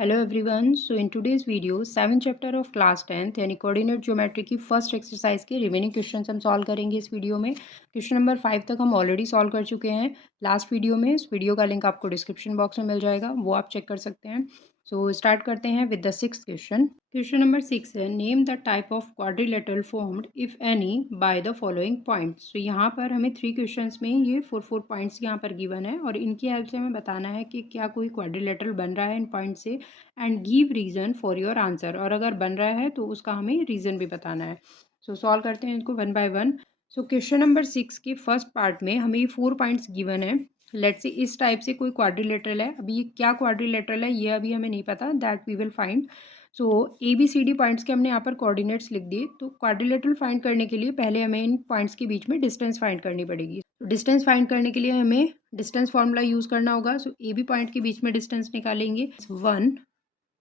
Hello everyone. So in today's video 7th chapter of class 10th यानी coordinate geometry की first exercise के remaining questions हम solve करेंगे इस वीडियो में। क्वेश्चन नंबर 5 तक हम ऑलरेडी सॉल्व कर चुके हैं लास्ट वीडियो में। इस वीडियो का लिंक आपको डिस्क्रिप्शन बॉक्स में मिल जाएगा, वो आप चेक कर सकते हैं। सो स्टार्ट करते हैं with the six question. Question number 6 है, name the type of quadrilateral formed if any by the following points. तो यहाँ पर हमें 3 क्वेश्चंस में ये 4 पॉइंट्स यहाँ पर गिवन है और इनकी हेल्प से हमें बताना है कि क्या कोई क्वाड्रिलेटरल बन रहा है इन पॉइंट से and give reason for your answer. और अगर बन रहा है तो उसका हमें रीज़न भी बताना है। सो सॉल्व करते हैं इसको one by one. So question number 6 के फर्स्ट पार्ट में हमें ये 4 पॉइंट्स गिवन है। लेट्स से इस टाइप से कोई क्वाड्रिलेटरल है। अभी ये क्या क्वाड्रिलेटरल है ये अभी हमें नहीं पता, that we will find. So A B C D points के हमने यहाँ पर कोऑर्डिनेट्स लिख दिए। तो क्वाड्रिलेटरल फाइंड करने के लिए पहले हमें इन पॉइंट्स के बीच में डिस्टेंस फाइंड करनी पड़ेगी। डिस्टेंस फाइंड करने के लिए हमें डिस्टेंस फार्मूला यूज़ करना होगा। सो ए बी पॉइंट के बीच में डिस्टेंस निकालेंगे 1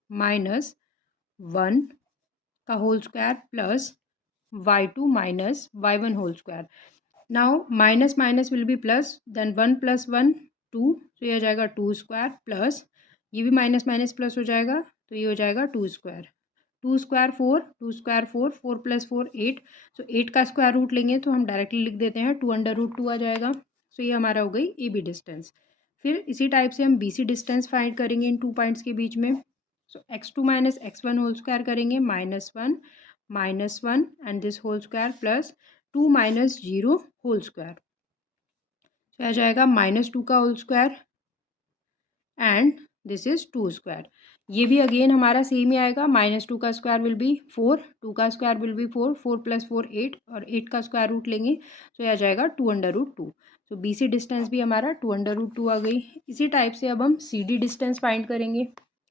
माइनस 1 का whole square plus y2 minus y1 whole square. Now minus minus will be plus, then 1 plus 1 2, तो ये हो जाएगा 2 स्क्वायर प्लस ये भी माइनस माइनस प्लस हो जाएगा तो ये हो जाएगा 2 स्क्वायर। 2 square 4, 2 square 4, 4 plus 4 8। सो 8 का स्क्वायर रूट लेंगे तो हम डायरेक्टली लिख देते हैं 2 अंडर रूट 2 आ जाएगा। सो ये हमारा हो गई ए बी डिस्टेंस। फिर इसी टाइप से हम बी सी डिस्टेंस फाइंड करेंगे इन 2 पॉइंट्स के बीच में। So x2 minus x1 whole square करेंगे, minus one and this whole square plus 2 minus 0 whole square. तो आ जाएगा -2 का whole square and this is 2 square. ये भी अगेन हमारा सेम ही आएगा। -2 का स्क्वायर विल बी 4, 2 का स्क्वायर विल बी 4, 4 प्लस 4 8 और 8 का स्क्वायर रूट लेंगे तो यह आ जाएगा 2 अंडर रूट 2। तो बी सी डिस्टेंस भी हमारा 2 अंडर रूट 2 आ गई। इसी टाइप से अब हम सी डी डिस्टेंस फाइंड करेंगे।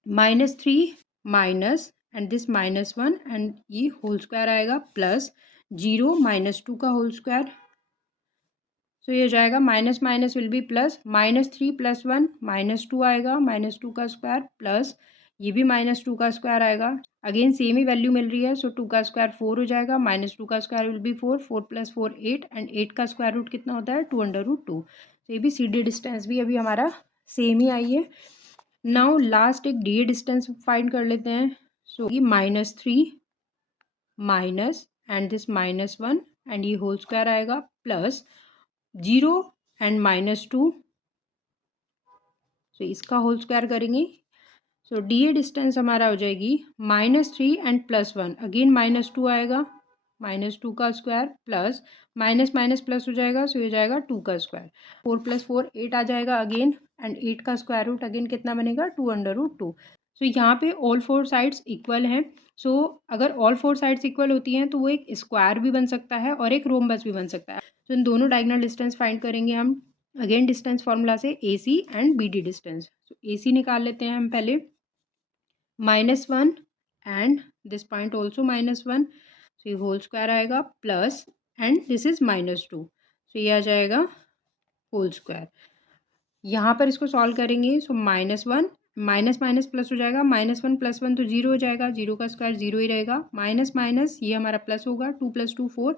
-3 माइनस एंड दिस -1 एंड ये होल स्क्वायर आएगा प्लस 0 -2 का होल स्क्वायर। तो ये हो जाएगा minus minus will be plus, -3 plus 1 -2 आएगा, -2 का स्क्वायर प्लस ये भी -2 का स्क्वायर आएगा। अगेन सेम ही वैल्यू मिल रही है। सो 2 का स्क्वायर 4 हो जाएगा, -2 का square will B 4, 4 plus 4 8 and 8 का स्क्वायर रूट कितना होता है 2 अंडर रूट 2। तो ये भी सी डी डिस्टेंस भी अभी हमारा सेम ही आई है। नाउ लास्ट एक डी डिस्टेंस फाइंड कर लेते हैं। सो ये -3 माइनस एंड दिस -1 एंड ये होल स्क्वायर आएगा प्लस 0 एंड -2, सो इसका होल स्क्वायर करेंगे। सो डी ए डिस्टेंस हमारा हो जाएगी -3 एंड +1, अगेन -2 आएगा, -2 का square plus minus minus plus हो जाएगा सो ये जाएगा 2 का स्क्वायर। 4 प्लस 4 8 आ जाएगा अगेन एंड 8 का स्क्वायर रूट अगेन कितना बनेगा 2 अंडर रूट 2। सो यहाँ पे ऑल 4 साइड्स इक्वल हैं। सो अगर ऑल 4 साइड्स इक्वल होती हैं तो वो एक स्क्वायर भी बन सकता है और एक रोम्बस भी बन सकता है। तो इन दोनों डायगोनल डिस्टेंस फाइंड करेंगे हम अगेन डिस्टेंस फार्मूला से ए C and B D distance. तो ए सी निकाल लेते हैं हम पहले, -1 एंड दिस पॉइंट ऑल्सो -1, सो ये होल स्क्वायर आएगा प्लस एंड दिस इज -2, सो ये आ जाएगा होल स्क्वायर। यहाँ पर इसको सॉल्व करेंगे। सो -1 माइनस माइनस प्लस हो जाएगा, -1 प्लस 1 तो 0 हो जाएगा, 0 का स्क्वायर 0 ही रहेगा, माइनस माइनस ये हमारा प्लस होगा, 2 प्लस 2 4,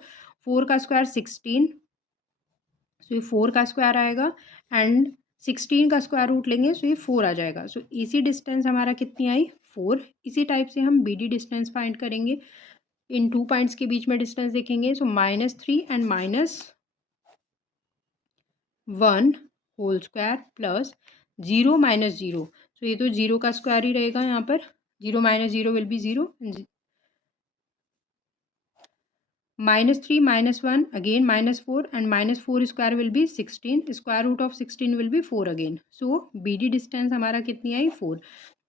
4 का स्क्वायर 16, सो ये 4 का स्क्वायर आएगा एंड 16 का स्क्वायर रूट लेंगे सो ये 4 आ जाएगा। सो इसी डिस्टेंस हमारा कितनी आई 4। इसी टाइप से हम बी डी डिस्टेंस फाइंड करेंगे। इन 2 पॉइंट्स के बीच में डिस्टेंस देखेंगे। सो -3 एंड -1 होल स्क्वायर प्लस 0 -0, सो ये तो 0 का स्क्वायर ही रहेगा यहाँ पर, 0 - 0 will be 0, -3 -1 again -4 and -4 square will be 16, square root of 16 will be 4 again। so BD distance हमारा कितनी आई 4।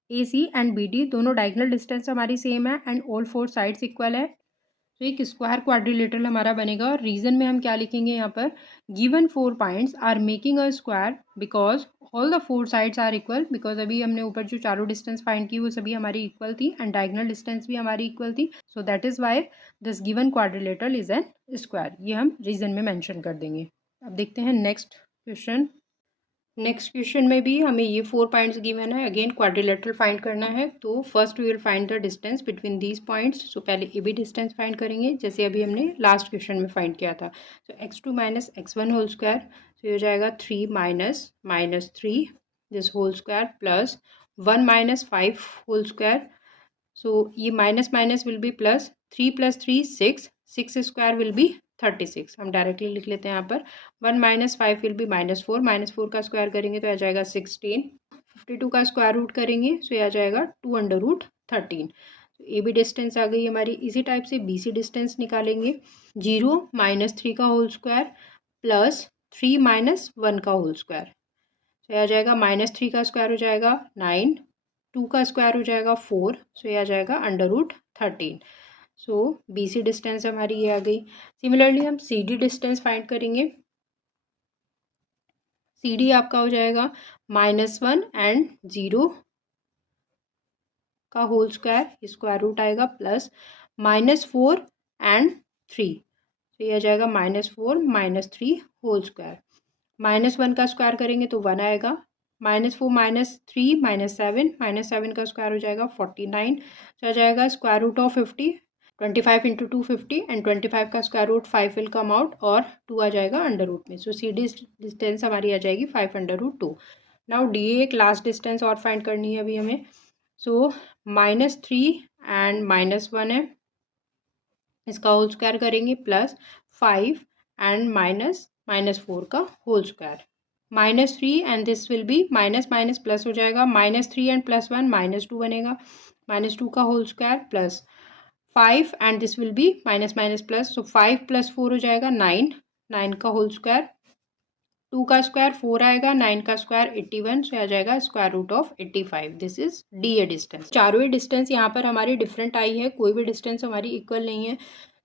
AC एंड BD दोनों डायगोनल डिस्टेंस हमारी सेम है एंड ऑल 4 साइड्स इक्वल है। तो एक स्क्वायर क्वाड्रिलेटरल हमारा बनेगा और रीजन में हम क्या लिखेंगे यहाँ पर, given 4 points are making a square because all the 4 sides are equal. Because अभी हमने ऊपर जो चारों डिस्टेंस फाइंड की वो सभी हमारी इक्वल थी एंड डायगोनल डिस्टेंस भी हमारी इक्वल थी। So that is why this given quadrilateral is an square. ये हम रीजन में मेंशन कर देंगे। अब देखते हैं नेक्स्ट क्वेश्चन। नेक्स्ट क्वेश्चन में भी हमें ये 4 पॉइंट्स गिवन है, अगेन क्वाड्रिलेटरल फाइंड करना है। तो first we will find the distance between these points. So पहले ए बी डिस्टेंस फाइंड करेंगे जैसे अभी हमने लास्ट क्वेश्चन में फाइंड किया था। सो x2 minus x1 whole square, तो ये हो जाएगा 3 minus -3 this whole square plus 1 minus 5 whole square, so ये minus minus will be plus, 3 plus 3 6, 6 square will be 36। हम डायरेक्टली लिख लेते हैं यहाँ पर 1 माइनस 5 विल बी -4, -4 का स्क्वायर करेंगे तो आ जाएगा 16, 52 का स्क्वायर रूट करेंगे सो ये आ जाएगा 2√13। ए बी डिस्टेंस आ गई हमारी। इसी टाइप से बी सी डिस्टेंस निकालेंगे। 0 माइनस 3 का होल स्क्वायर प्लस 3 माइनस 1 का होल स्क्वायर, तो यह आ जाएगा -3 का स्क्वायर हो जाएगा 9, 2 का स्क्वायर हो जाएगा 4, सो यह आ जाएगा √13। सो बी सी डिस्टेंस हमारी ये आ गई। सिमिलरली हम सी डी डिस्टेंस फाइंड करेंगे। सी डी आपका हो जाएगा -1 एंड 0 का होल स्क्वायर, स्क्वायर रूट आएगा प्लस -4 एंड 3, तो यह आ जाएगा -4 -3 होल स्क्वायर। -1 का स्क्वायर करेंगे तो 1 आएगा, -4 -3 -7 का स्क्वायर हो जाएगा 49, तो आ जाएगा square root of 50, 25 into 2 50 and 25 का square root 5 will come out और 2 आ जाएगा अंडर रूट में। सो सी डी डिस्टेंस हमारी आ जाएगी 5√2। नाउ डी ए एक लास्ट डिस्टेंस और फाइंड करनी है अभी हमें। सो -3 एंड -1 है, इसका होल स्क्वायर करेंगे प्लस 5 एंड -4 का whole square, -3 and this will be minus minus plus हो जाएगा, -3 एंड +1 -2 बनेगा, -2 का whole square plus 5 and this will be minus minus plus, so 5 + 4 हो जाएगा 9, 9 का होल स्क्वायर, 2 का स्क्वायर 4 आएगा, 9 का स्क्वायर 81, सो आ जाएगा square root of 85। This is D A distance. चारों ही डिस्टेंस यहाँ पर हमारी डिफरेंट आई है, कोई भी डिस्टेंस हमारी इक्वल नहीं है।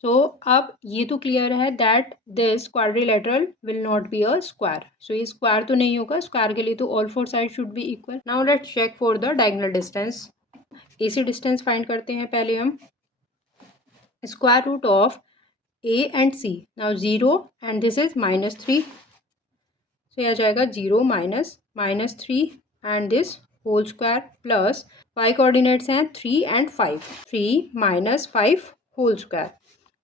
सो अब ये तो क्लियर है that this quadrilateral will not be a square. So ये स्क्वायर तो नहीं होगा, स्क्वायर के लिए तो all four side should be equal. Now let's check for the diagonal distance. AC distance find करते हैं पहले हम। Square root of A and C, now 0 and this is -3, तो यह आ जाएगा 0 -3 and this whole square plus Y coordinates हैं 3 and 5, 3 - 5 whole square,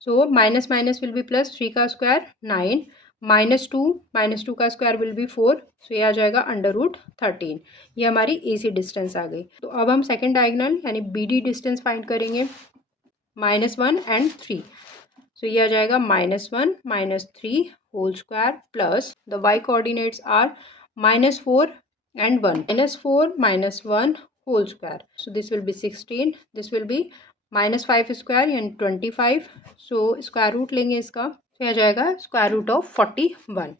so minus minus will be plus, 3 का स्क्वायर 9, -2 का स्क्वायर विल बी 4, सो ये आ जाएगा √13। ये हमारी ए सी डिस्टेंस आ गई। तो अब हम सेकेंड डायगोनल यानी बी डी डिस्टेंस फाइंड करेंगे, -1 एंड 3, सो ये आ जाएगा -1 -3 whole square plus the Y coordinates are -4 and 1, -4 -1 whole square, so this will be 16, this will be -5 square यानी 25, सो स्क्वायर रूट लेंगे इसका, तो आ जाएगा स्क्वायर रूट ऑफ 41।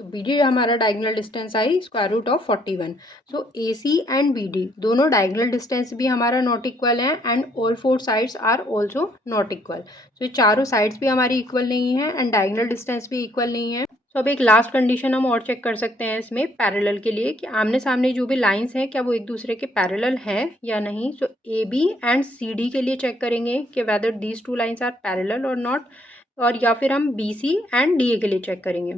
तो बी डी हमारा डायगोनल डिस्टेंस आई square root of 41। So A C and B D दोनों डायगोनल डिस्टेंस भी हमारा नॉट इक्वल है and all four sides are also not equal. So ये चारों साइड्स भी हमारी इक्वल नहीं है एंड डायगोनल डिस्टेंस भी इक्वल नहीं है। तो अब एक लास्ट कंडीशन हम और चेक कर सकते हैं इसमें पैरेलल के लिए कि आमने सामने जो भी लाइंस हैं क्या वो एक दूसरे के पैरेलल हैं या नहीं। So A B and C D के लिए चेक करेंगे कि whether these two lines are parallel और नॉट, और या फिर हम B C and D A के लिए चेक करेंगे।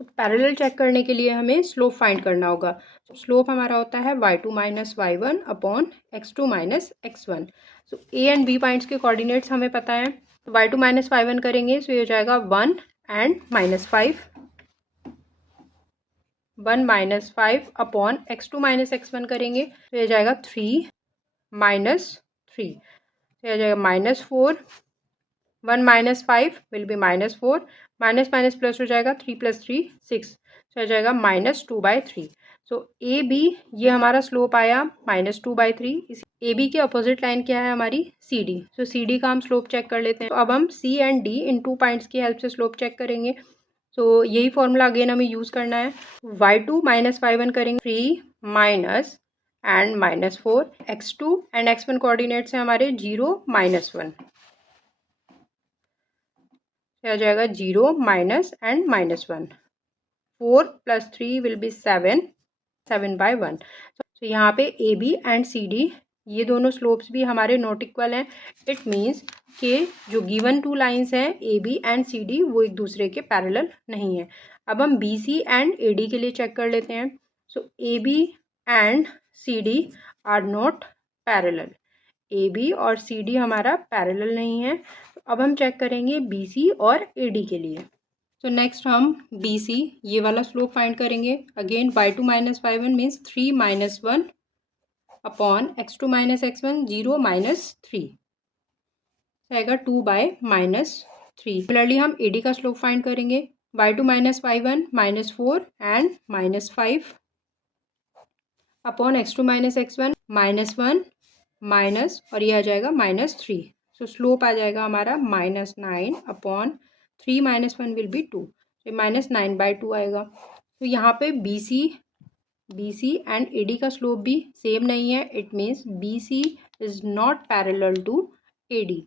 तो पैरेलल चेक करने के लिए हमें स्लोप फाइंड करना होगा। स्लोप हमारा होता है y2 - y1 upon x2 - x1। So A and B points के कोऑर्डिनेट्स हमें पता है, तो y2 - y1 करेंगे सो ये हो जाएगा 1 एंड -5, 1 -5 अपॉन x2 - x1 करेंगे तो ये जाएगा 3 -3, तो ये जाएगा -4, 1 -5 will be -4, minus minus plus हो जाएगा 3 + 3 6, तो आ जाएगा -2/3। सो ए बी ये हमारा स्लोप आया -2/3। इस ए बी के अपोजिट लाइन क्या है हमारी सी डी। सो सी डी का हम स्लोप चेक कर लेते हैं। तो अब हम सी एंड डी इन 2 पॉइंट्स की हेल्प से स्लोप चेक करेंगे। सो यही फॉर्मूला अगेन हमें यूज़ करना है। y2 - y1 करेंगे 3 minus and -4, x2 and x1 coordinates हैं हमारे 0 -1, आ जाएगा 0 माइनस एंड -1, 4 + 3 विल बी 7, 7/1। तो यहाँ पे A B and C D ये दोनों स्लोप्स भी हमारे नॉट इक्वल हैं। इट मीन्स कि जो गिवन 2 लाइंस हैं A B and C D वो एक दूसरे के पैरेलल नहीं है। अब हम B C and A D के लिए चेक कर लेते हैं। So A B and C D are not parallel, A B और सी डी हमारा पैरेलल नहीं है। तो अब हम चेक करेंगे बी सी और ए डी के लिए। तो नेक्स्ट हम बी सी ये वाला स्लोप फाइंड करेंगे। Again y2 - y1 means 3 - 1 upon x2 minus x1 0 minus 3 आएगा 2/-3। सिमिलरली हम AD का स्लोप फाइंड करेंगे y2 minus y1 -4 and -5 upon x2 minus x1 -1 minus और ये आ जाएगा -3। सो स्लोप आ जाएगा हमारा -9 अपॉन 3 - 1 विल बी 2, -9/2 आएगा। तो यहाँ पे BC एंड AD का स्लोप भी सेम नहीं है। It means BC is not parallel to AD।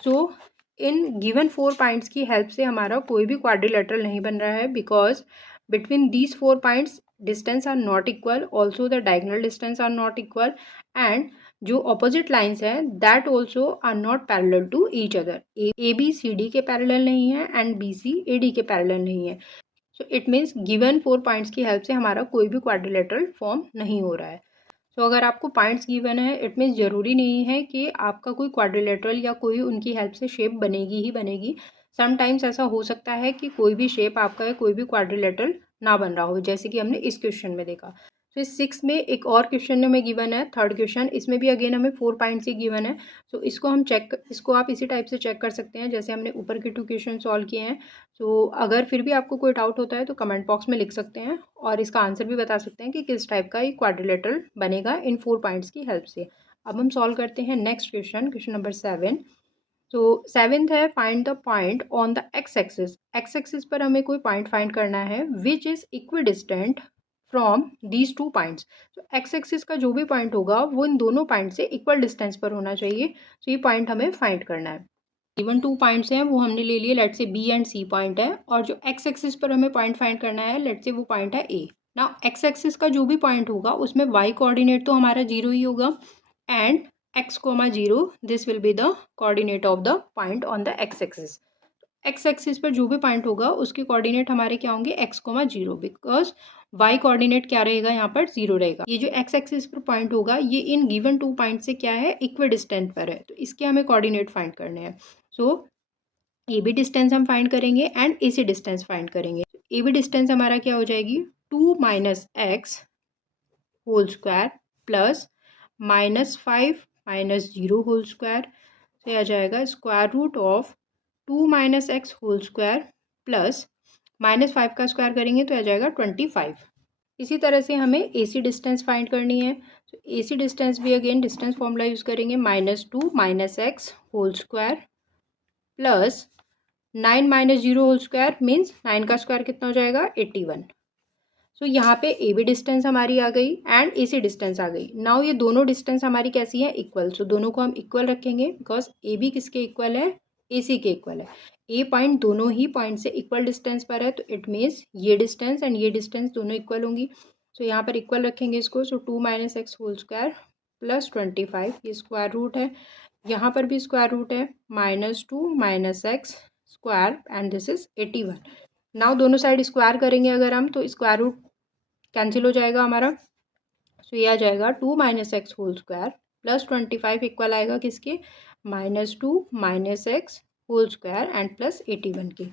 So in given 4 points की हेल्प से हमारा कोई भी क्वाड्रिलेटरल नहीं बन रहा है, because between these 4 points distance are not equal, also the diagonal distance are not equal, and जो ऑपोजिट लाइन्स हैं that also are not parallel to each other. AB CD के पैरेलल नहीं है एंड BC AD के parallel नहीं है। So it means given 4 points की help से हमारा कोई भी क्वाड्रिलेटरल फॉर्म नहीं हो रहा है। सो अगर आपको पॉइंट्स गिवन है इट मीन्स ज़रूरी नहीं है कि आपका कोई क्वाड्रिलेटरल या कोई उनकी हेल्प से शेप बनेगी ही बनेगी। समटाइम्स ऐसा हो सकता है कि कोई भी शेप आपका है कोई भी क्वाड्रिलेटरल ना बन रहा हो, जैसे कि हमने इस क्वेश्चन में देखा। तो इस 6 में एक और क्वेश्चन हमें गिवन है, थर्ड क्वेश्चन, इसमें भी अगेन हमें 4 पॉइंट्स ही गिवन है। तो इसको आप इसी टाइप से चेक कर सकते हैं जैसे हमने ऊपर के 2 क्वेश्चन सॉल्व किए हैं। तो अगर फिर भी आपको कोई डाउट होता है तो कमेंट बॉक्स में लिख सकते हैं और इसका आंसर भी बता सकते हैं कि किस टाइप का ये क्वाड्रिलेटरल बनेगा इन 4 पॉइंट्स की हेल्प से। अब हम सॉल्व करते हैं नेक्स्ट क्वेश्चन, क्वेश्चन नंबर 7। तो 7th है find the point on the x axis. X axis पर हमें कोई पॉइंट फाइंड करना है which is equidistant from these 2 points. तो एक्स एक्सिस का जो भी पॉइंट होगा वो इन दोनों पॉइंट से इक्वल डिस्टेंस पर होना चाहिए। तो ये पॉइंट हमें फाइंड करना है। गिवन 2 पॉइंट्स हैं वो हमने ले लिए, लेट से B एंड C पॉइंट है, और जो एक्स एक्सिस पर हमें पॉइंट फाइंड करना है लेट से वो पॉइंट है A। ना एक्स एक्सिस का जो भी पॉइंट होगा उसमें y कोऑर्डिनेट तो हमारा 0 ही होगा and x, 0 this will be the coordinate of the point on the x axis. X axis पर जो भी पॉइंट होगा उसके कोऑर्डिनेट हमारे क्या होंगे x, 0, बिकॉज y कोऑर्डिनेट क्या रहेगा यहाँ पर 0 रहेगा। ये जो एक्स एक्सिस पर पॉइंट होगा ये इन गिवन 2 पॉइंट से क्या है इक्विडिस्टेंट पर है, तो इसके हमें कोऑर्डिनेट फाइंड करने हैं। सो AB डिस्टेंस हम फाइंड करेंगे एंड AC डिस्टेंस फाइंड करेंगे। AB डिस्टेंस हमारा क्या हो जाएगी 2 - x whole square plus -5 - 0 whole square से आ जाएगा square root of 2 - x whole square plus -5 का स्क्वायर करेंगे तो आ जाएगा 25। इसी तरह से हमें AC डिस्टेंस फाइंड करनी है। तो AC डिस्टेंस भी अगेन डिस्टेंस फॉर्मूला यूज़ करेंगे -2 - x whole square plus 9 - 0 whole square means 9 का स्क्वायर कितना हो जाएगा 81। सो यहाँ पे AB डिस्टेंस हमारी आ गई एंड AC डिस्टेंस आ गई। नाउ ये दोनों डिस्टेंस हमारी कैसी है इक्वल, सो दोनों को हम इक्वल रखेंगे बिकॉज AB किसके इक्वल है AC के इक्वल है। A पॉइंट दोनों ही पॉइंट से इक्वल डिस्टेंस पर है तो इट मीन्स ये डिस्टेंस एंड ये डिस्टेंस दोनों इक्वल होंगी। सो यहाँ पर इक्वल रखेंगे इसको। सो 2 - x होल स्क्वायर प्लस 25 ये स्क्वायर रूट है, यहाँ पर भी स्क्वायर रूट है -2 - x square and this is 81। Now दोनों साइड स्क्वायर करेंगे अगर हम तो स्क्वायर रूट कैंसिल हो जाएगा हमारा। सो ये आ जाएगा 2 - x whole square plus 25 equal आएगा किसके -2 - x whole square and plus 81 के।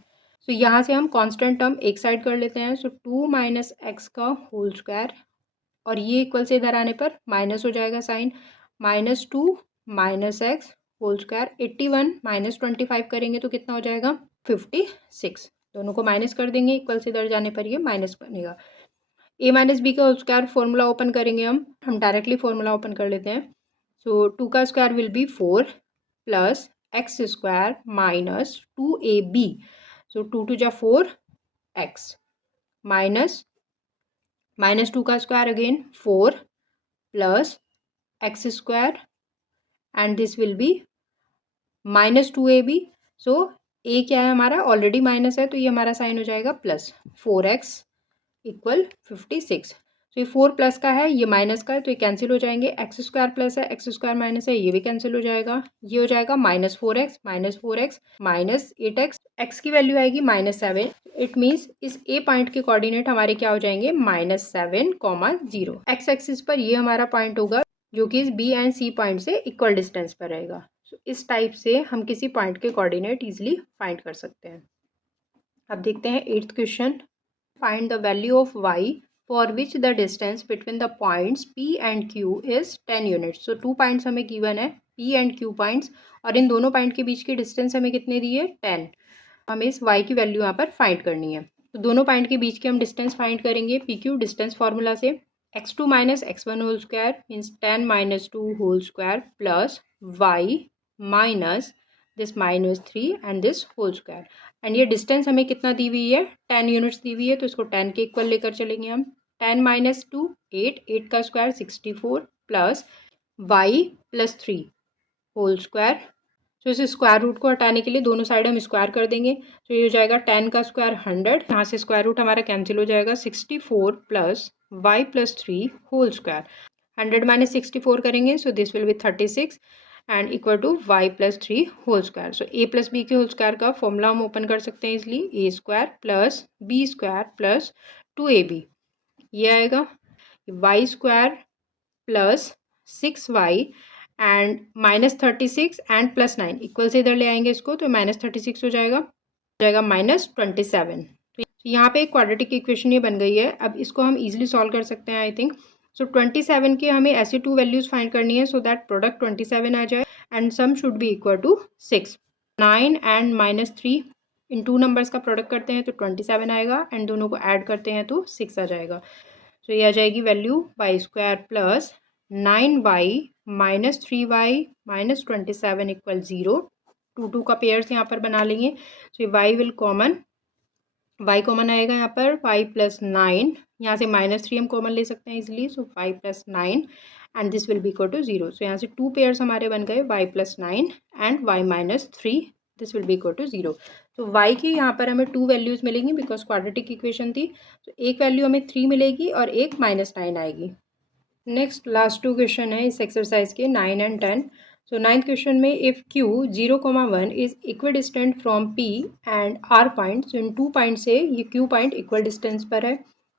सो यहाँ से हम कांस्टेंट टर्म एक साइड कर लेते हैं। सो 2 - x का होल स्क्वायर और ये इक्वल से इधर आने पर माइनस हो जाएगा साइन, -2 - x होल स्क्वायर 81 - 25 करेंगे तो कितना हो जाएगा 56। दोनों को माइनस कर देंगे, इक्वल से इधर जाने पर ये माइनस बनेगा। A - b का होल स्क्वायर फॉर्मूला ओपन करेंगे हम डायरेक्टली फॉर्मूला ओपन कर लेते हैं। सो 2 का square will B 4 plus x square minus 2ab। सो 2 2 जा 4 x माइनस -2 का square again 4 plus x square and this will B -2ab। So a क्या है हमारा ऑलरेडी माइनस है तो ये हमारा साइन हो जाएगा प्लस 4x इक्वल 56। तो ये 4 प्लस का है ये माइनस का है तो ये कैंसिल हो जाएंगे। एक्स स्क्वायर प्लस है एक्स स्क्वायर माइनस है ये भी कैंसिल हो जाएगा। ये हो जाएगा -4x -8x, एक्स की वैल्यू आएगी -7। इट मीन्स इस ए पॉइंट के कोऑर्डिनेट हमारे क्या हो जाएंगे -7, 0। एक्स एक्सिस पर ये हमारा पॉइंट होगा जो कि इस बी एंड सी पॉइंट से इक्वल डिस्टेंस पर रहेगा। इस टाइप से हम किसी पॉइंट के कोऑर्डिनेट इजिली फाइंड कर सकते हैं। अब देखते हैं 8th question. Find the value of y for which the distance between the points P and Q is 10 units. So 2 points हमें गिवन है, P एंड Q पॉइंट्स, और इन दोनों पॉइंट के बीच की डिस्टेंस हमें कितने दी है, 10। हमें इस y की वैल्यू यहाँ पर फाइंड करनी है। तो दोनों पॉइंट के बीच के हम डिस्टेंस फाइंड करेंगे PQ डिस्टेंस फार्मूला से। x2 minus x1 whole square means 10 minus 2 whole square plus y minus this minus 3 and this whole square. And ये डिस्टेंस हमें कितना दी हुई है, 10 यूनिट्स दी हुई है, तो इसको 10 के इक्वल लेकर चलेंगे हम। 10 माइनस 2 8, 8 का square 64 plus y plus 3 whole square. तो इस स्क्वायर रूट को हटाने के लिए दोनों साइड हम स्क्वायर कर देंगे, तो ये हो जाएगा 10 का स्क्वायर 100, यहाँ से स्क्वायर रूट हमारा कैंसिल हो जाएगा। 64 plus y plus 3 whole square. 100 minus 64 करेंगे, so this will be 36 and equal to y plus 3 whole square. So a plus b के होल स्क्वायर का फॉर्मूला हम ओपन कर सकते हैं इसलिए a square plus b square plus 2ab, ये आएगा y square plus 6y and minus 36 and plus 9 equal से इधर ले आएंगे इसको, तो माइनस 36 हो जाएगा माइनस 27। तो यहाँ पे एक क्वाड्रेटिक इक्वेशन ये बन गई है। अब इसको हम इजीली सॉल्व कर सकते हैं आई थिंक। सो 27 के हमें ऐसी 2 वैल्यूज फाइंड करनी है सो दैट प्रोडक्ट 27 आ जाए and sum should be equal to 6। 9 and minus 3 इन 2 नंबर्स का प्रोडक्ट करते हैं तो 27 आएगा एंड दोनों को ऐड करते हैं तो 6 आ जाएगा। तो ये आ जाएगी value y square plus 9y minus 3y minus 27 equal 0। 2 का पेयर्स यहाँ पर बना लेंगे, तो y will common, y common आएगा यहाँ पर y प्लस 9, यहाँ से माइनस 3 हम कॉमन ले सकते हैं easily, so y plus 9 and this will be equal to 0। So यहाँ से 2 पेयर्स हमारे बन गए y plus 9 and y minus 3, this will be equal to 0। तो y की यहाँ पर हमें 2 वैल्यूज़ मिलेंगी बिकॉज क्वाड्रेटिक इक्वेशन थी, तो एक वैल्यू हमें 3 मिलेगी और एक माइनस 9 आएगी। नेक्स्ट लास्ट 2 क्वेश्चन है इस एक्सरसाइज के 9 एंड 10। सो 9th क्वेश्चन में if Q 0,1 is equal distant from P and R point, so in 2 point से ये Q पॉइंट इक्वल डिस्टेंस पर है।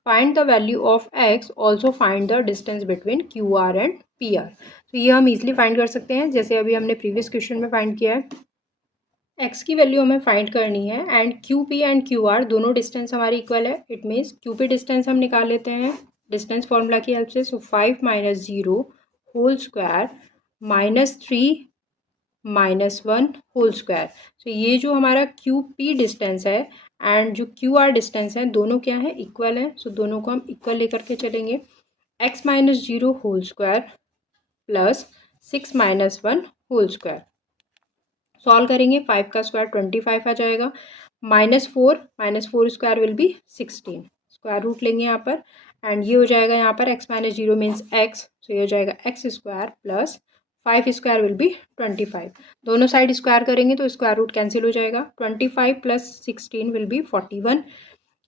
Find the value of X, also find the distance between QR and PR। तो ये हम easily find कर सकते हैं जैसे अभी हमने प्रीवियस क्वेश्चन में फाइंड किया है। x की वैल्यू हमें फाइंड करनी है एंड QP एंड QR दोनों डिस्टेंस हमारी इक्वल है। इट मीन्स QP डिस्टेंस हम निकाल लेते हैं डिस्टेंस फॉर्मूला की हेल्प से। So 5 minus 0 whole square minus 3 minus 1 whole square. So ये जो हमारा QP डिस्टेंस है एंड जो QR डिस्टेंस है दोनों क्या है, इक्वल है। सो दोनों को हम इक्वल लेकर के चलेंगे। x minus 0 whole square plus 6 minus 1 whole square. Solve करेंगे, 5 का स्क्वायर 25 आ जाएगा, minus 4 square will be 16। Square root लेंगे यहाँ पर एंड ये हो जाएगा यहाँ पर x माइनस 0 मीन्स x, सो ये हो जाएगा x square plus 5 square will be 25। दोनों साइड स्क्वायर करेंगे तो स्क्वायर रूट कैंसिल हो जाएगा। 25 plus 16 will be 41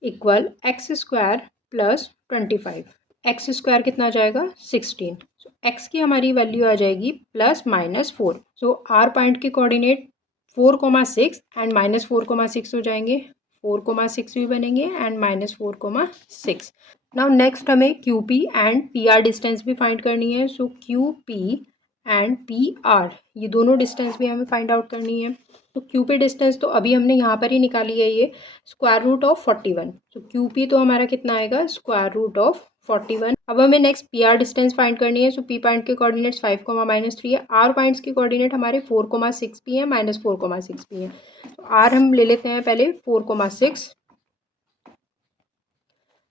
equal x square plus 25। X square कितना आ जाएगा 16। सो एक्स की हमारी वैल्यू आ जाएगी plus minus 4। So R point के कोऑर्डिनेट 4,6 एंड माइनस 4,6 हो जाएंगे। 4,6 भी बनेंगे एंड माइनस 4,6। नाउ नेक्स्ट हमें Q P and P R distance भी फाइंड करनी है। So Q P and P R ये दोनों डिस्टेंस भी हमें फाइंड आउट करनी है। तो क्यू पी डिस्टेंस तो अभी हमने यहाँ पर ही निकाली है, ये स्क्वायर रूट ऑफ 41। तो क्यू पी तो हमारा कितना आएगा, स्क्वायर रूट ऑफ 41। अब हमें next P R distance find करनी है। सो पी पॉइंट के कोऑर्डिनेट्स 5, माइनस 3 है। आर पॉइंट्स के कोऑर्डिनेट हमारे 4,6 भी है, माइनस 4,6 भी है। तो आर हम ले लेते हैं पहले 4,6।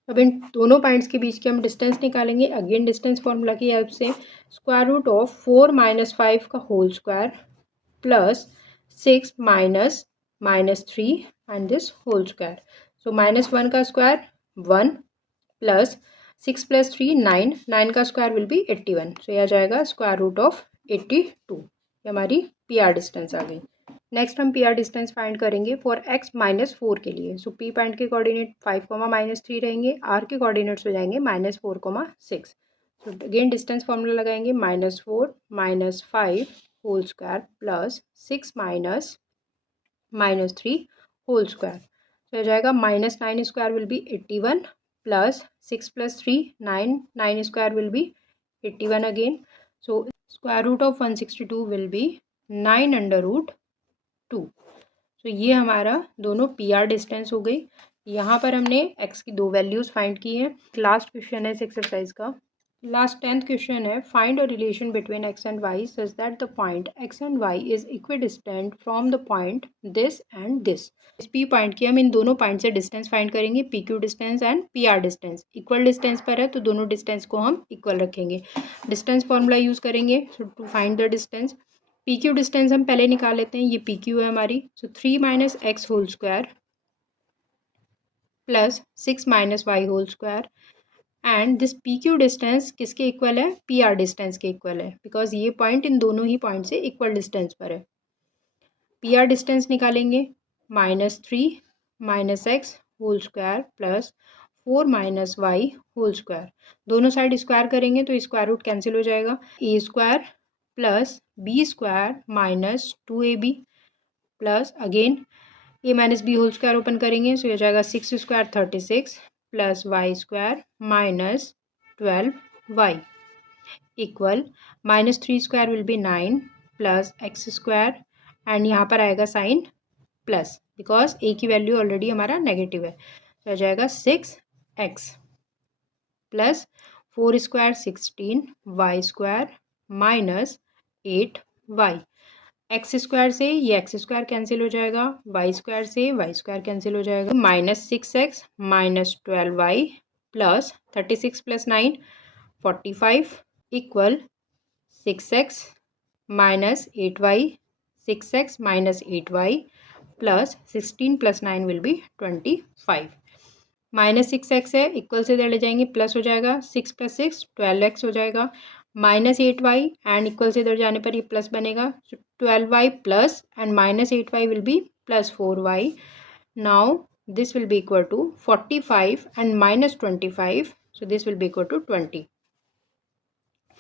अब इन दोनों पॉइंट्स के बीच के हम डिस्टेंस निकालेंगे अगेन डिस्टेंस फॉर्मूला की हेल्प से। स्क्वायर रूट ऑफ 4 माइनस 5 का whole square plus 6 minus minus 3 and this whole square. So minus 1 का स्क्वायर 1 प्लस 6 प्लस 3 9, 9 का स्क्वायर विल बी 81। सो यह आ जाएगा स्क्वायर रूट ऑफ 82। ये हमारी पी आर डिस्टेंस आ गई। नेक्स्ट हम पी आर डिस्टेंस फाइंड करेंगे फॉर x माइनस 4 के लिए। सो पी पॉइंट के कोऑर्डिनेट 5, माइनस 3 रहेंगे। आर के कोऑर्डिनेट्स हो जाएंगे minus 4,6। So again distance formula लगाएंगे, minus 4 minus 5 whole square plus 6 minus minus 3 whole square. तो हो जाएगा minus 9 square will be 81 plus 6 plus 3 9, 9 square will be 81 again. So square root of 162 will be 9 under root 2। तो ये हमारा दोनों P R distance हो गई। यहाँ पर हमने x की 2 वैल्यूज़ फाइंड की हैं। लास्ट क्वेश्चन है इस एक्सरसाइज का। लास्ट 10th क्वेश्चन है, find a relation between x and y such that the point x and y is equidistant from the point this and this. इस P point की हम इन दोनों पॉइंट से डिस्टेंस फाइंड करेंगे, PQ distance and PR distance. Equal distance पर है तो दोनों डिस्टेंस को हम इक्वल रखेंगे। डिस्टेंस फॉर्मूला यूज़ करेंगे to find the distance. PQ distance हम पहले निकाल लेते हैं, ये PQ है हमारी। So 3 - x whole square plus 6 - y whole square and this P Q distance किसके इक्वल है, पी आर डिस्टेंस के इक्वल है, बिकॉज ये पॉइंट इन दोनों ही पॉइंट से इक्वल डिस्टेंस पर है। पी आर डिस्टेंस निकालेंगे, -3 - x whole square plus 4 - y whole square. दोनों साइड स्क्वायर करेंगे तो स्क्वायर रूट कैंसिल हो जाएगा। ए square plus B square -2ab plus again A minus B whole square open करेंगे, सो ये हो जाएगा 6 square 36 plus Y square -12y equal -3 square will be 9 plus X square and यहाँ पर आएगा साइन प्लस, बिकॉज ए की वैल्यू ऑलरेडी हमारा negative है, तो हो जाएगा 6x plus 4 square 16 y square -8y। X square से ये एक्स स्क्वायर कैंसिल हो जाएगा, वाई स्क्वायर से वाई स्क्वायर कैंसिल हो जाएगा, -6x -12y plus 36 + 9 45 equal 6x -8y 6x -8y plus 16 + 9 will be 25। -6x है, इक्वल से इधर ले जाएंगे प्लस हो जाएगा, 6 + 6 12x हो जाएगा, -8y एंड इक्वल से इधर जाने पर ये प्लस बनेगा, 12y plus and -8y will be +4y। Now this will be equal to 45 and -25, so this will be equal to 20।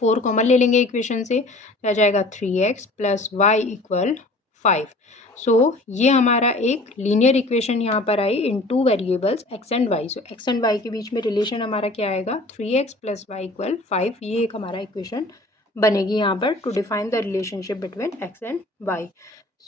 4 common ले लेंगे इक्वेशन से, आ जाएगा 3x प्लस वाई इक्वल 5। सो ये हमारा एक लीनियर इक्वेशन यहाँ पर आई इन 2 variables x and y। So x and y के बीच में रिलेशन हमारा क्या आएगा, 3x प्लस वाई इक्वल 5। ये एक हमारा इक्वेशन बनेगी यहाँ पर to define the relationship between x and y।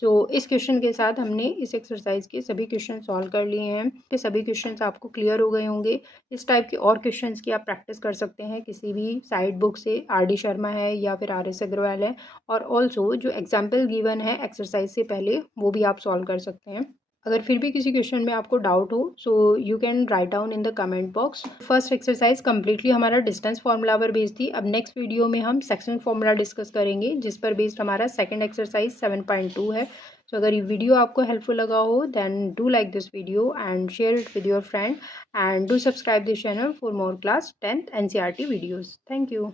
So इस क्वेश्चन के साथ हमने इस एक्सरसाइज के सभी क्वेश्चन सॉल्व कर लिए हैं। तो सभी क्वेश्चंस आपको क्लियर हो गए होंगे। इस टाइप के और क्वेश्चंस की आप प्रैक्टिस कर सकते हैं किसी भी साइड बुक से, RD शर्मा है या फिर RS अग्रवाल है, और ऑल्सो जो एग्जाम्पल गिवन है एक्सरसाइज से पहले वो भी आप सॉल्व कर सकते हैं। अगर फिर भी किसी क्वेश्चन में आपको डाउट हो so you can write down in the comment box. First exercise completely हमारा डिस्टेंस फार्मूला पर बेस्ड थी। अब नेक्स्ट वीडियो में हम सेक्शन फार्मूला डिस्कस करेंगे जिस पर बेस्ड हमारा सेकंड एक्सरसाइज 7.2 है। सो अगर ये वीडियो आपको हेल्पफुल लगा हो then do like this video and share it with your friend and do subscribe this channel for more class 10th NCERT videos. Thank you.